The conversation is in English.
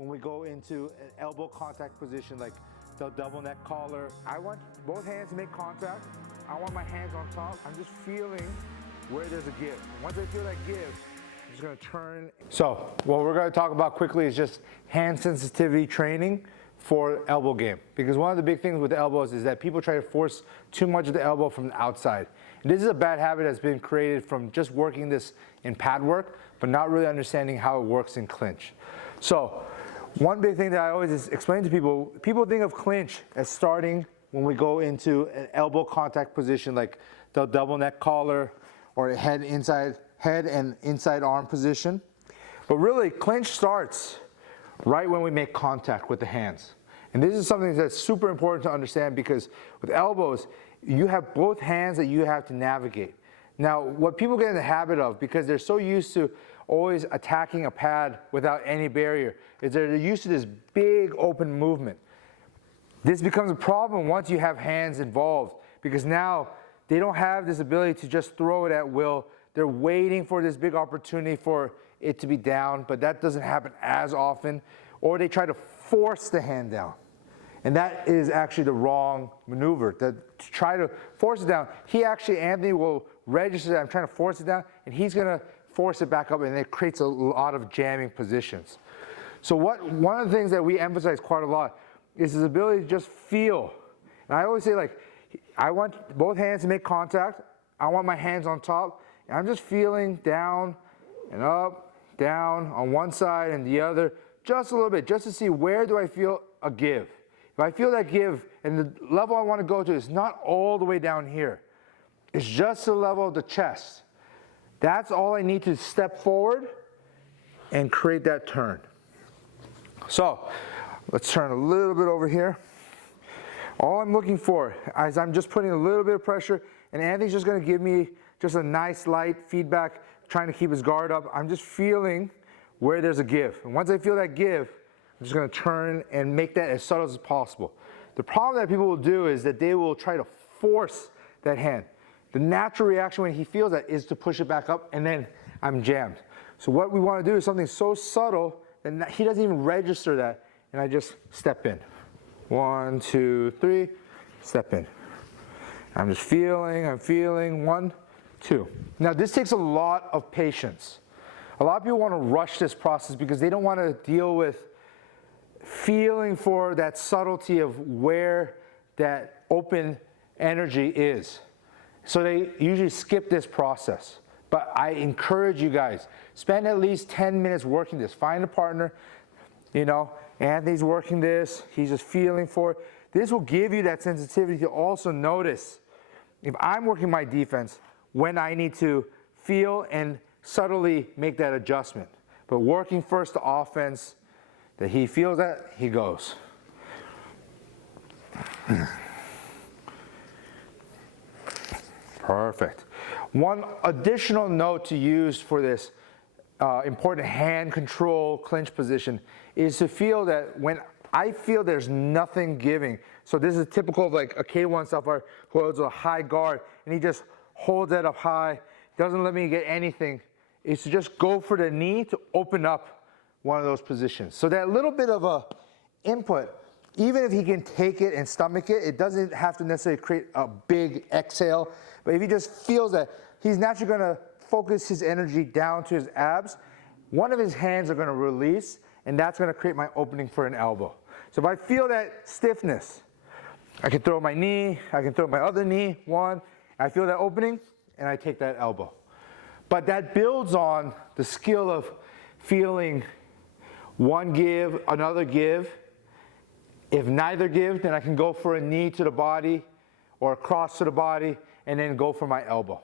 when we go into an elbow contact position, like the double neck collar. I want both hands to make contact. I want my hands on top. I'm just feeling where there's a give. And once I feel that give, I'm just gonna turn. So what we're gonna talk about quickly is just hand sensitivity training for elbow game. Because one of the big things with the elbows is that people try to force too much of the elbow from the outside. And this is a bad habit that's been created from just working this in pad work, but not really understanding how it works in clinch. So one big thing that I always explain to people, people think of clinch as starting when we go into an elbow contact position, like the double neck collar or a head and inside arm position. But really, clinch starts right when we make contact with the hands. And this is something that's super important to understand, because with elbows, you have both hands that you have to navigate. Now, what people get in the habit of, because they're so used to always attacking a pad without any barrier, is they're used to this big open movement. This becomes a problem once you have hands involved, because now they don't have this ability to just throw it at will. They're waiting for this big opportunity for it to be down, but that doesn't happen as often. Or they try to force the hand down. And that is actually the wrong maneuver. To try to force it down, Anthony will register that I'm trying to force it down, and he's gonna force it back up, and it creates a lot of jamming positions. So one of the things that we emphasize quite a lot is his ability to just feel. And I always say, like, I want both hands to make contact. I want my hands on top. And I'm just feeling down and up, down on one side and the other, just a little bit, just to see where do I feel a give. If I feel that give, and the level I want to go to is not all the way down here, it's just the level of the chest. That's all I need to step forward and create that turn. So let's turn a little bit over here. All I'm looking for is I'm just putting a little bit of pressure, and Anthony's just going to give me just a nice light feedback, trying to keep his guard up. I'm just feeling where there's a give. And once I feel that give, I'm just going to turn and make that as subtle as possible. The problem that people will do is that they will try to force that hand. The natural reaction when he feels that is to push it back up, and then I'm jammed. So what we want to do is something so subtle that he doesn't even register that, and I just step in. 1, 2, 3, step in. I'm just feeling, I'm feeling, 1, 2. Now this takes a lot of patience. A lot of people want to rush this process because they don't want to deal with feeling for that subtlety of where that open energy is. So they usually skip this process. But I encourage you guys, spend at least 10 minutes working this. Find a partner, you know, Anthony's working this, he's just feeling for it. This will give you that sensitivity to also notice, if I'm working my defense, when I need to feel and subtly make that adjustment. But working first the offense, that he feels that, he goes. Perfect. One additional note to use for this important hand control clinch position is to feel that when I feel there's nothing giving. So this is typical of like a K1 suffer who holds a high guard and he just holds that up high, doesn't let me get anything, is to just go for the knee to open up one of those positions. So that little bit of a input, even if he can take it and stomach it, it doesn't have to necessarily create a big exhale. But if he just feels that, he's naturally going to focus his energy down to his abs. One of his hands are going to release, and that's going to create my opening for an elbow. So if I feel that stiffness, I can throw my knee, I can throw my other knee, 1, I feel that opening, and I take that elbow. But that builds on the skill of feeling one give, another give. If neither give, then I can go for a knee to the body or a cross to the body and then go for my elbow.